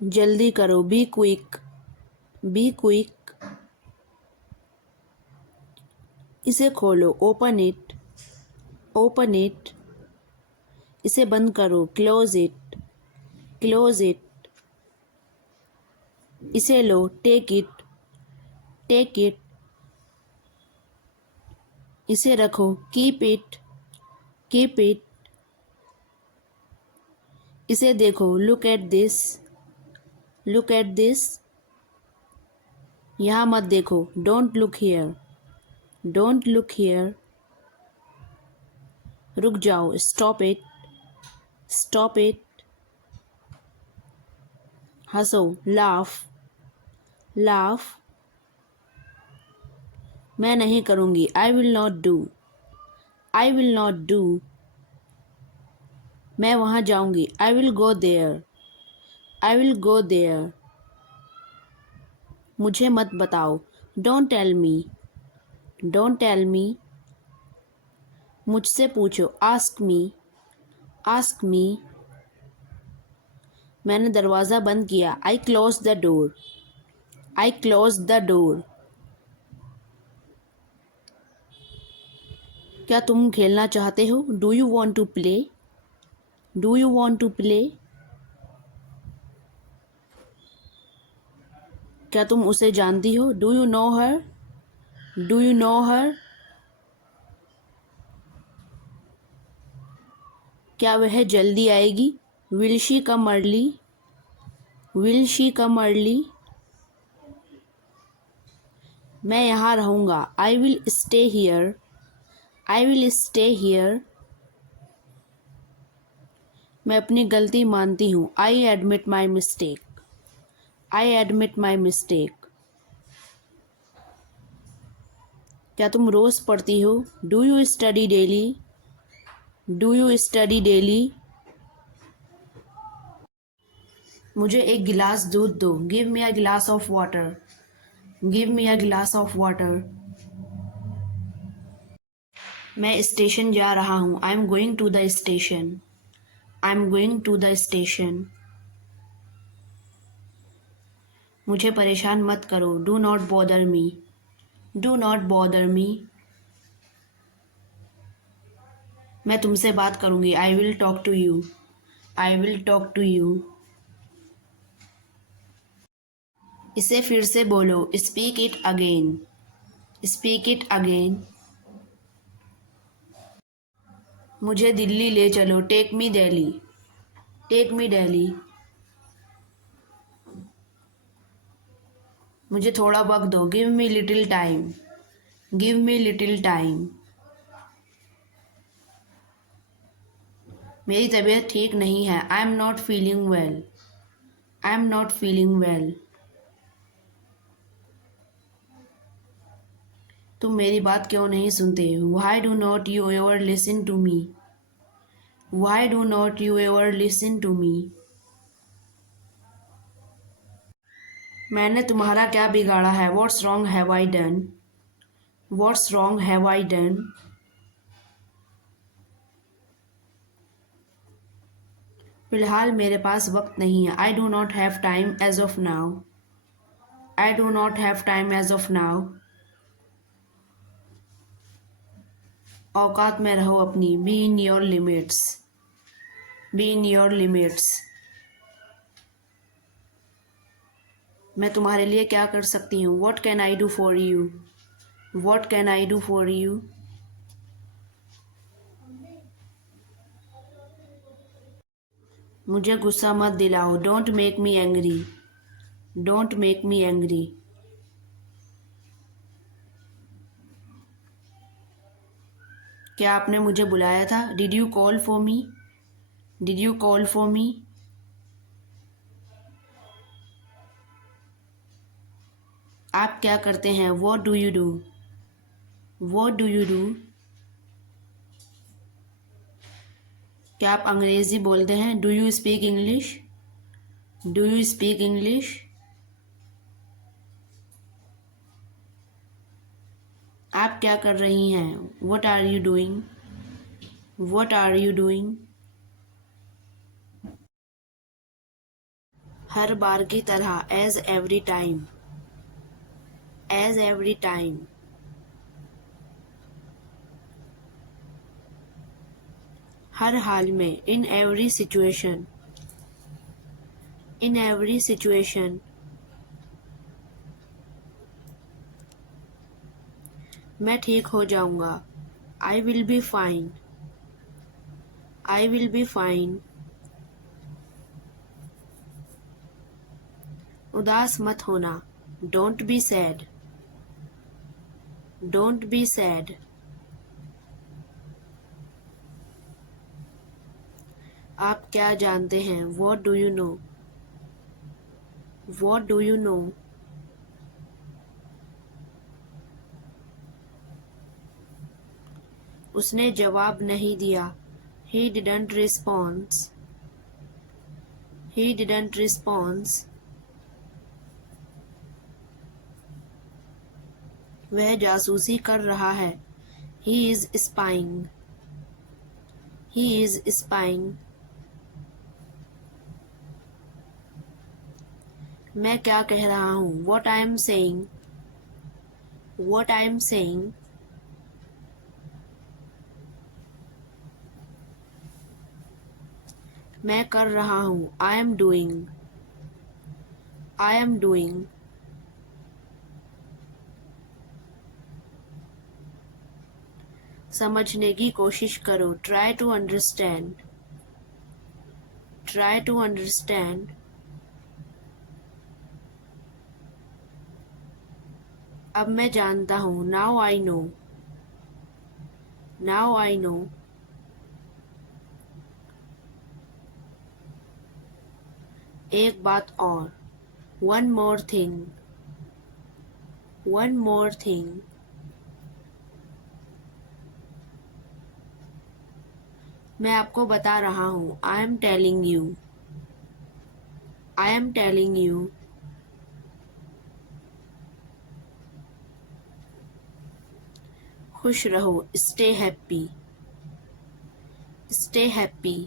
जल्दी करो, be quick, be quick. इसे खोलो, ओपन इट, ओपन इट। इसे बंद करो, क्लोज इट, क्लोज इट। इसे लो, टेक इट, टेक इट। इसे रखो, कीप इट, कीप इट। इसे देखो, look at this, look at this. यहाँ मत देखो, don't look here, don't look here. रुक जाओ, स्टॉप इट, स्टॉप इट। हंसो, लाफ, लाफ। मैं नहीं करूँगी, I will not do, I will not do. मैं वहाँ जाऊँगी, I will go there, I will go there. मुझे मत बताओ, don't tell me, don't tell me. मुझसे पूछो, आस्क मी, आस्क मी। मैंने दरवाज़ा बंद किया, I close the door, I close the door. क्या तुम खेलना चाहते हो, do you want to play, do you want to play. क्या तुम उसे जानती हो, do you know her, do you know her. क्या वह जल्दी आएगी, will she come early, will she come early. मैं यहाँ रहूँगा, I will stay here, I will stay here. मैं अपनी गलती मानती हूँ, I admit my mistake, I admit my mistake. क्या तुम रोज़ पढ़ती हो, do you study daily, do you study daily. मुझे एक गिलास दूध दो, give me a glass of water, give me a glass of water. मैं स्टेशन जा रहा हूँ, I am going to the station, I am going to the station. मुझे परेशान मत करो, do not bother me, do not bother me. मैं तुमसे बात करूँगी, I will talk to you, I will talk to you. इसे फिर से बोलो, speak it again, speak it again. मुझे दिल्ली ले चलो, take me Delhi, take me Delhi. मुझे थोड़ा वक्त दो, give me little time, give me little time. मेरी तबीयत ठीक नहीं है, I am not feeling well, I am not feeling well. तुम मेरी बात क्यों नहीं सुनते, why do not you ever listen to me, Y do not you ever listen to me. मैंने तुम्हारा क्या बिगाड़ा है, what's wrong have I done, what's wrong have I done. फिलहाल मेरे पास वक्त नहीं है, I do not have time as of now, I do not have time as of now. औकात में रहो अपनी, be in your limits, be in your limits. मैं तुम्हारे लिए क्या कर सकती हूँ, what can I do for you, what can I do for you. मुझे गुस्सा मत दिलाओ, don't make me angry, don't make me angry. क्या आपने मुझे बुलाया था, did you call for me, did you call for me. आप क्या करते हैं, what do you do, what do you do. क्या आप अंग्रेज़ी बोलते हैं, do you speak English, do you speak English. आप क्या कर रही हैं, what are you doing, what are you doing. हर बार की तरह, as every time, as every time. हर हाल में, in every situation, in every situation. मैं ठीक हो जाऊंगा, I will be fine, I will be fine. उदास मत होना, don't be sad, don't be sad. आप क्या जानते हैं, what do you know, what do you know. उसने जवाब नहीं दिया, he didn't respond, he didn't respond. वह जासूसी कर रहा है, he is spying, he is spying. मैं क्या कह रहा हूँ, what I am saying, what I am saying. मैं कर रहा हूँ, I am doing, I am doing. समझने की कोशिश करो, try to understand, try to understand. अब मैं जानता हूँ, now I know, now I know. एक बात और, one more thing, one more thing. मैं आपको बता रहा हूँ, I am telling you, I am telling you. खुश रहो, stay happy, stay happy.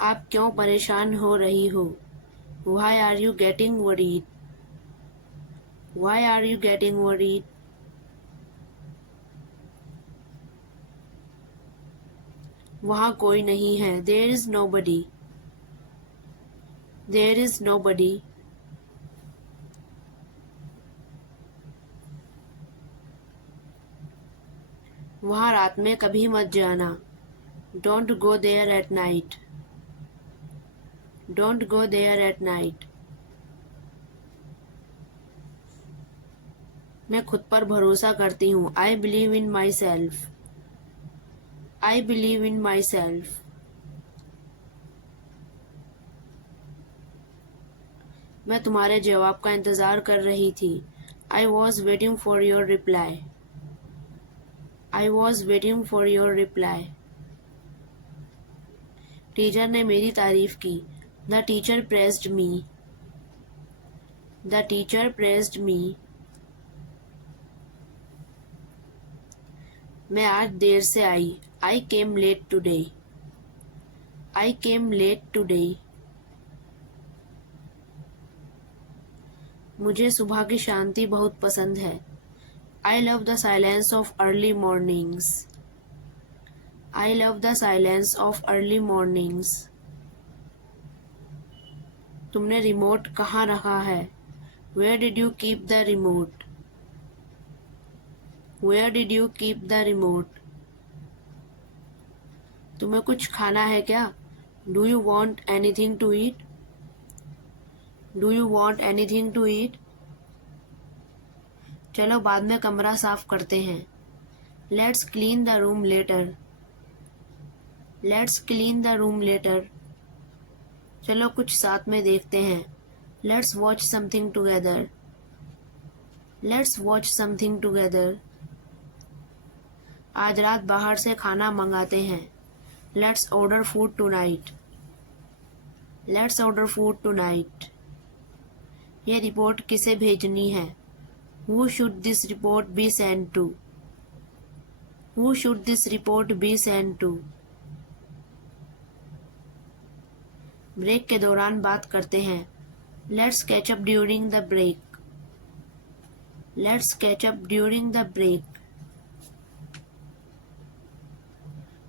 आप क्यों परेशान हो रही हो, why are you getting worried, why are you getting worried. वहाँ कोई नहीं है, there is nobody, there is nobody. वहाँ रात में कभी मत जाना, don't go there at night, don't go there at night. मैं खुद पर भरोसा करती हूँ, I believe in myself, I believe in myself. मैं तुम्हारे जवाब का इंतज़ार कर रही थी, I was waiting for your reply, I was waiting for your reply. Teacher ने मेरी तारीफ की, The teacher praised me, the teacher praised me. मैं आज देर से आई, I came late today, I came late today. मुझे सुबह की शांति बहुत पसंद है, I love the silence of early mornings, I love the silence of early mornings. तुमने रिमोट कहाँ रखा है, Where did you keep the remote, Where did you keep the remote. तुम्हें कुछ खाना है क्या, Do you want anything to eat, Do you want anything to eat. चलो बाद में कमरा साफ करते हैं, Let's clean the room later, Let's clean the room later. चलो कुछ साथ में देखते हैं, Let's watch something together, Let's watch something together. आज रात बाहर से खाना मंगाते हैं, Let's order food tonight, Let's order food tonight. ये रिपोर्ट किसे भेजनी है, Who should this report be sent to, Who should this report be sent to. Break के दौरान बात करते हैं। Let's catch up during the break. Let's catch up during the break.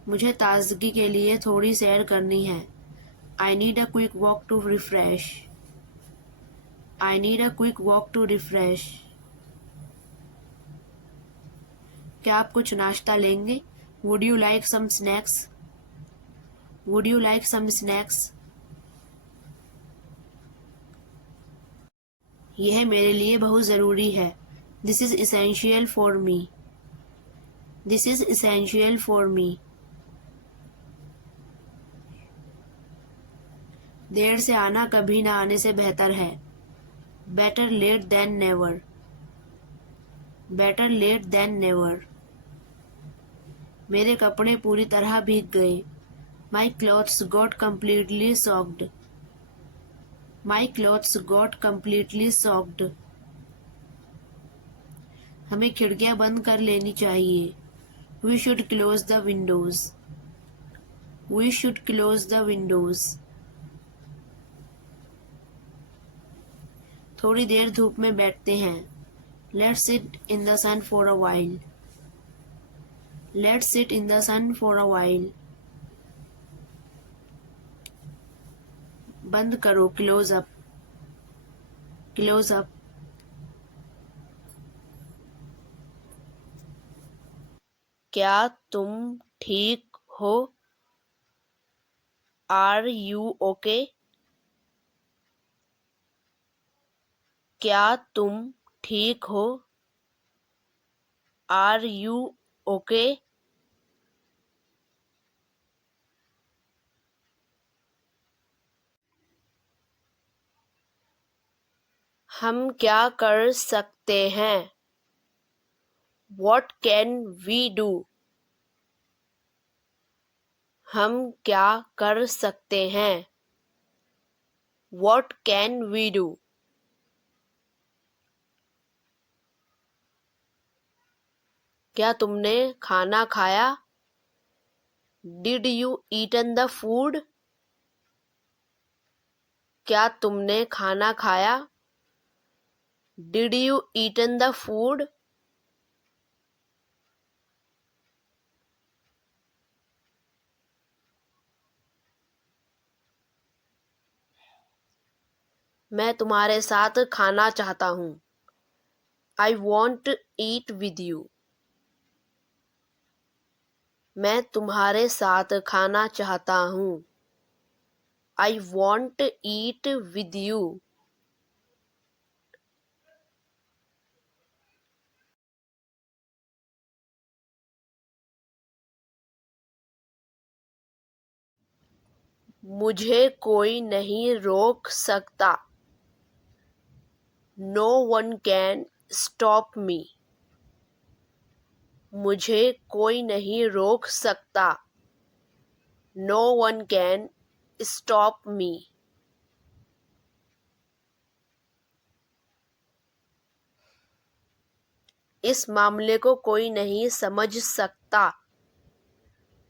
मुझे ताजगी के लिए थोड़ी सैर करनी है। I need a quick walk to refresh. I need a quick walk to refresh. क्या आप कुछ नाश्ता लेंगे? Would you like some snacks? Would you like some snacks? यह मेरे लिए बहुत ज़रूरी है। This is essential for me. This is essential for me. देर से आना कभी ना आने से बेहतर है। Better late than never. Better late than never. मेरे कपड़े पूरी तरह भीग गए। My clothes got completely soaked. My clothes got completely soaked. हमें खिड़कियां बंद कर लेनी चाहिए। We should close the windows. We should close the windows. थोड़ी देर धूप में बैठते हैं। Let's sit in the sun for a while. Let's sit in the sun for a while. बंद करो, क्लोज अप। Close up. क्या तुम ठीक हो? Are you okay? क्या तुम ठीक हो? Are you okay? हम क्या कर सकते हैं? What can we do? हम क्या कर सकते हैं? What can we do? क्या तुमने खाना खाया? Did you eaten the food? क्या तुमने खाना खाया? Did you eaten the food? मैं तुम्हारे साथ खाना चाहता हूँ। I want to eat with you. मैं तुम्हारे साथ खाना चाहता हूँ। I want to eat with you. मुझे कोई नहीं रोक सकता। No one can stop me. मुझे कोई नहीं रोक सकता। No one can stop me. इस मामले को कोई नहीं समझ सकता।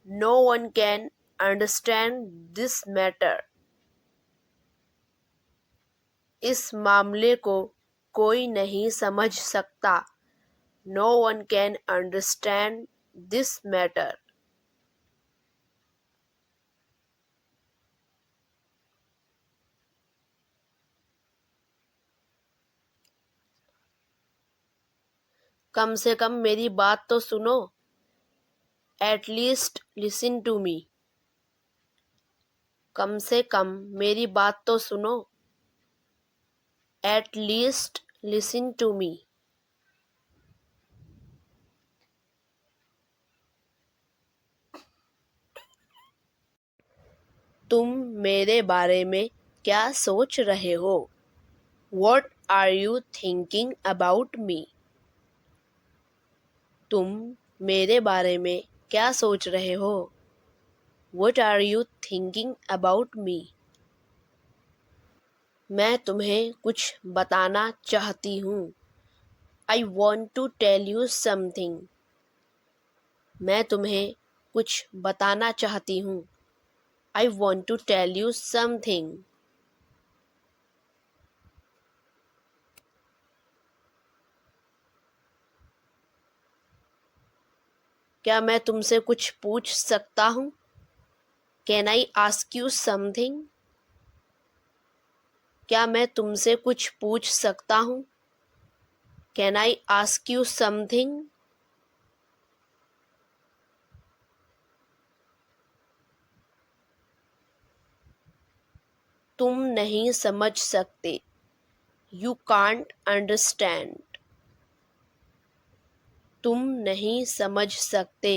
No one can understand this matter. इस मामले को कोई नहीं समझ सकता। No one can understand this matter. कम से कम मेरी बात तो सुनो। At least listen to me. कम से कम मेरी बात तो सुनो। At least listen to me. तुम मेरे बारे में क्या सोच रहे हो? What are you thinking about me? तुम मेरे बारे में क्या सोच रहे हो? What are you thinking about me? मैं तुम्हें कुछ बताना चाहती हूँ। I want to tell you something. मैं तुम्हें कुछ बताना चाहती हूँ। I want to tell you something. क्या मैं तुमसे कुछ पूछ सकता हूँ? Can I ask you something? क्या मैं तुमसे कुछ पूछ सकता हूँ? Can I ask you something? तुम नहीं समझ सकते. You can't understand. तुम नहीं समझ सकते.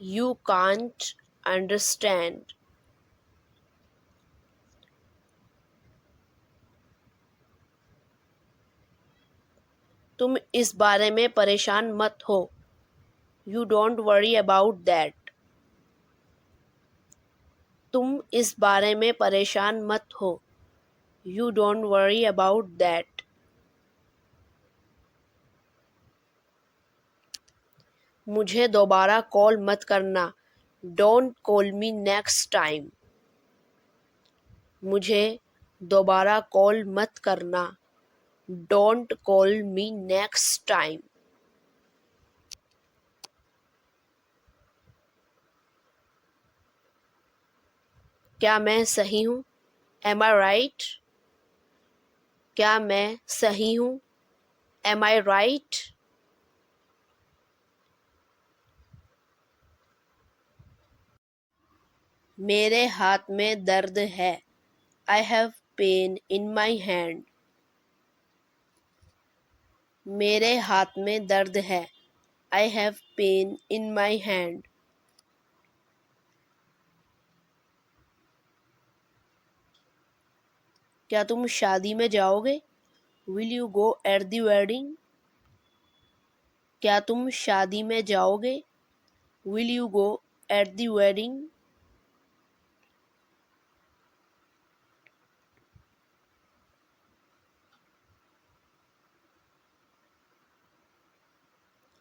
You can't understand. तुम इस बारे में परेशान मत हो. You don't worry about that. तुम इस बारे में परेशान मत हो. You don't worry about that. मुझे दोबारा कॉल मत करना. Don't call me next time. मुझे दोबारा कॉल मत करना. Don't call me next time. क्या मैं सही हूँ? Am I right? क्या मैं सही हूँ? Am I right? मेरे हाथ में दर्द है. I have pain in my hand. मेरे हाथ में दर्द है. I have pain in my hand. क्या तुम शादी में जाओगे? Will you go at the wedding? क्या तुम शादी में जाओगे? Will you go at the wedding?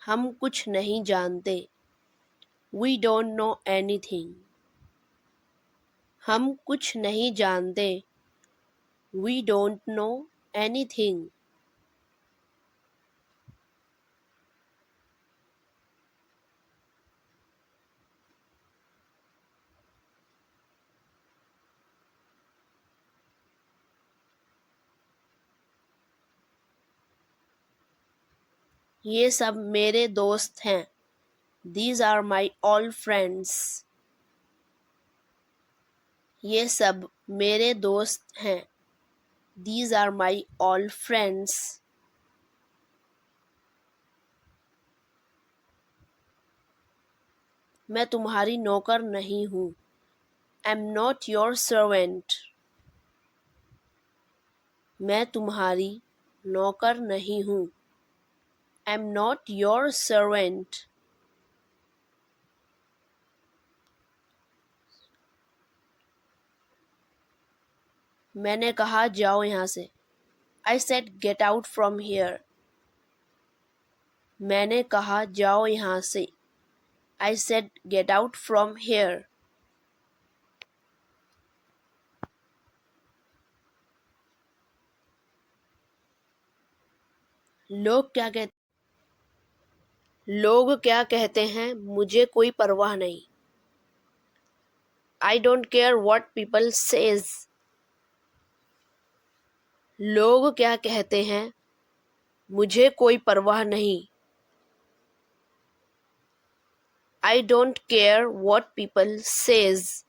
हम कुछ नहीं जानते. We don't know anything. हम कुछ नहीं जानते. We don't know anything. ये सब मेरे दोस्त हैं. These are my all friends. ये सब मेरे दोस्त हैं. These are my all friends. मैं तुम्हारी नौकर नहीं हूँ. I'm not your servant. मैं तुम्हारी नौकर नहीं हूँ. I'm not your servant. मैंने कहा जाओ यहाँ से. I said get out from here. मैंने कहा जाओ यहाँ से. I said get out from here. लोग क्या कहते हैं मुझे कोई परवाह नहीं. I don't care what people says. लोग क्या कहते हैं मुझे कोई परवाह नहीं. I don't care what people says.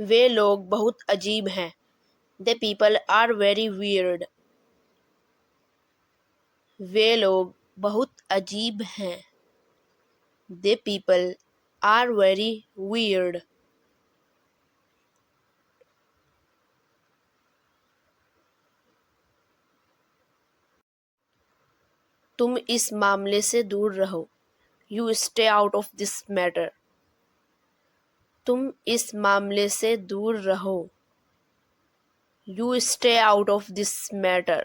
वे लोग बहुत अजीब हैं. The people are very weird. वे लोग बहुत अजीब हैं. The people are very weird. तुम इस मामले से दूर रहो. You stay out of this matter. तुम इस मामले से दूर रहो। You stay out of this matter.